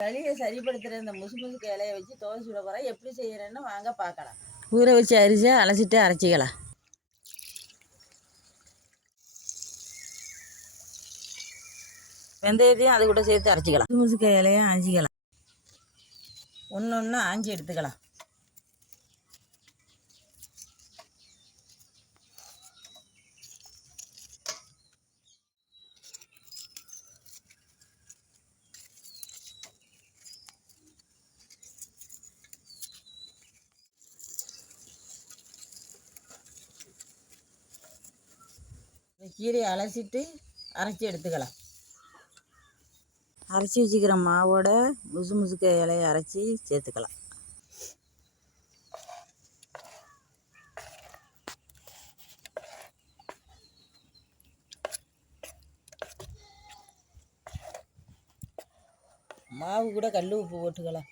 சளியை சரிப்படுத்துகிற இந்த முசுமுசுக்கு இலையை வச்சு தோசை சுட போகிறேன். எப்படி செய்கிறேன்னு வாங்க பார்க்கலாம். ஊற வச்சு அரிஞ்சா அலசிட்டு அரைச்சிக்கலாம். வெந்தயத்தையும் அது கூட சேர்த்து அரைச்சிக்கலாம். முசுமுசுக்கு இலையை ஆஞ்சிக்கலாம். ஒன்று ஒன்று ஆஞ்சி எடுத்துக்கலாம். கீரையை அலசிட்டு அரைச்சி எடுத்துக்கலாம். அரைச்சி வச்சுக்கிற மாவோட முசுமுசுக்க இலையை அரைச்சி சேர்த்துக்கலாம். மாவு கூட கல் உப்பு போட்டுக்கலாம்.